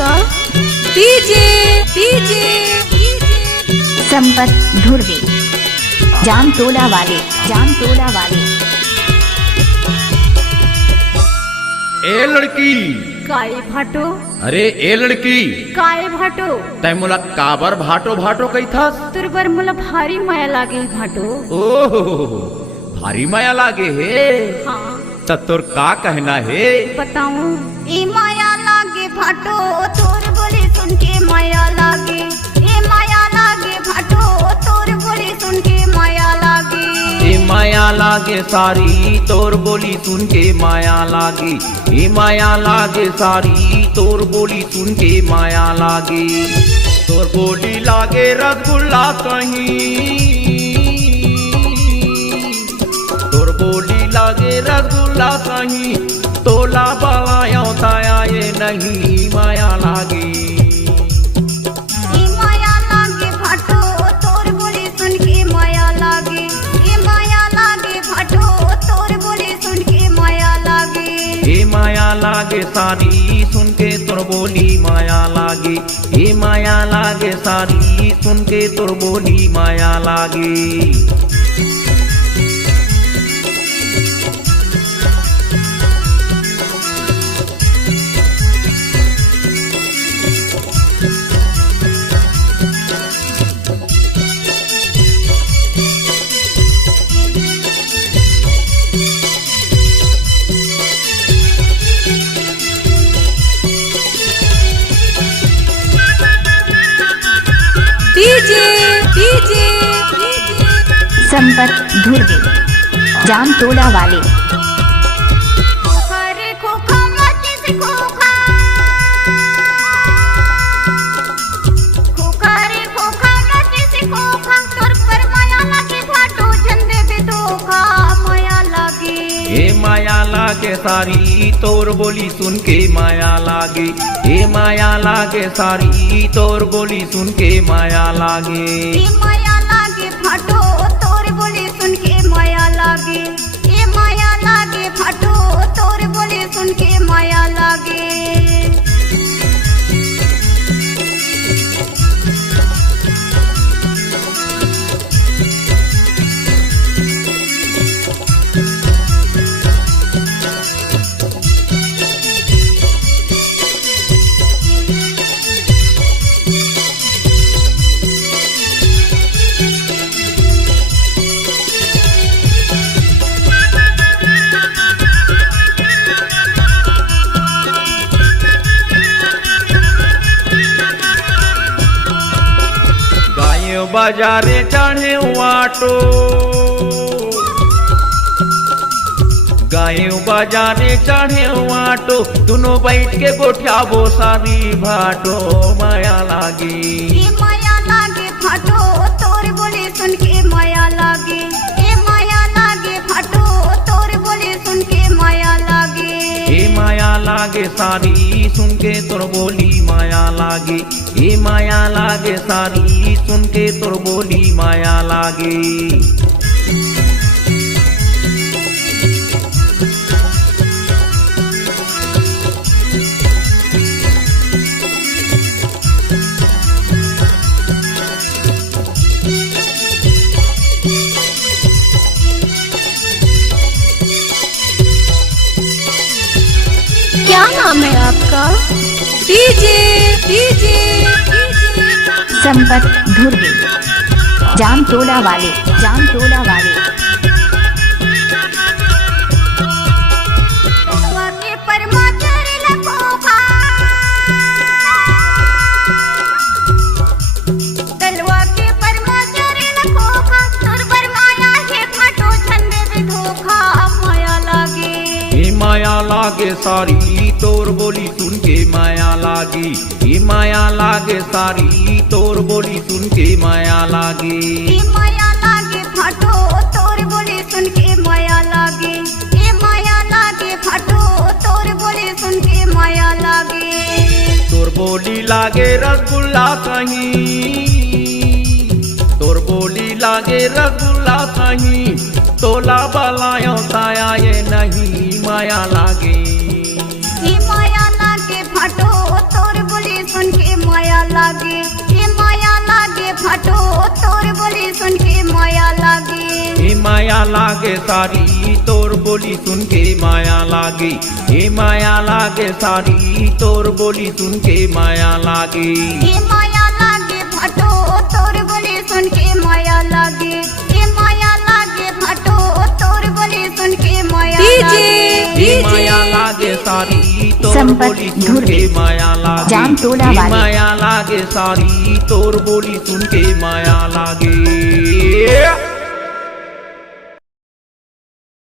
आपका DJ DJ Sampat Dhurve जामतोला वाले ए लड़की काय भाटो अरे ए लड़की काय भाटो तै मुला काबर भाटो भाटो कही था तुरबर मला भारी माया लागे भाटो। ओह भारी माया लागे हे हाँ त तोर का कहना है बताऊं। ए माया लागे भाटो तोर बोली सुन के माया लागे, ए माया लागे भाटो तोर बोली सुन के माया लागे। ए माया लागे सारी तोर बोली सुन के माया लागे, ए माया लागे सारी तोर बोली सुन के माया लागे। तोर बोली लागे रसगुल्ला कहीं, तोर बोली लागे रसगुल्ला कहीं, तोला बलायो ताया ये नहीं माया लागे। ए माया लागे भाटो तोर बोली सुन के माया लागे, ए माया लागे भाटो तोर बोली सुन के माया लागे। ए माया लागे सारी सुन के तोर बोली माया लागे, ए माया लागे सारी सुन के तोर बोली माया लागे। डीजे डीजे संपत धुर्वे जामतोला वाले खोखा रे खोखा मत से खोखा, खोखा रे खोखा मत से खोखा, तोर पर माया लागे भाटो झंडे पे धोखा माया लागे। ए माया लागे सारी तोर बोली सुन के माया लागे, ए माया लागे सारी तोर बोली सुन के माया लागे। ए माया लागे भाटो तोर बोली सुन के माया लागे, ए माया लागे भाटो तोर बोली सुन के माया लागे। गायो बाजारे चढ़े वाटो, गायो बाजारे चढ़े वाटो, दोनों बैठ के गोठियाबो सारी भाटो माया लागे। ए माया लागे भाटो तोर बोली सुन के माया लागे, ए माया लागे भाटो तोर बोली सुन के माया लागे। ए माया लागे सारी सुन के तोर बोली माया लागे, ए माया लागे सारी सुन के तोर बोली माया लागे। क्या नाम है आपका डीजे डीजे संपत धुर्वे जामतोला वाले तलवा के परमा चढ़े खोखा, तलवा के परमा चढ़े खोखा, तोर पर माया है भाटो झंडे पे धोखा माया लागे। ए माया लागे सारी तोर बोली सुन के माया लागे, ए माया लागे सारी तोर बोली सुन के माया लागे। ए माया लागे भाटो तोर बोली सुन के माया लागे, ए माया लागे भाटो तोर बोली सुन के माया लागे। तोर बोली लागे रसगुल्ला कहीं, तोर बोली लागे रसगुल्ला कहीं, तोला बलायो ताया ये नहीं माया लागे। ए माया लागे भाटो तोर बोली तोर बोली सुन के माया लागे हे माया लागे सारी तोर बोली सुन के माया लागे हे माया लागे सारी तोर बोली सुन के माया लागे ए माया लागे भाटो तोर बोली सुन के माया लागे ए माया लागे भाटो तोर बोली सुन के माया लागे हे माया लागे सारी तोर संपत बोली सुन धुर्वे के माया लागे जाम तोला हे वाले माया लागे सारी तोर बोली सुन के माया लागे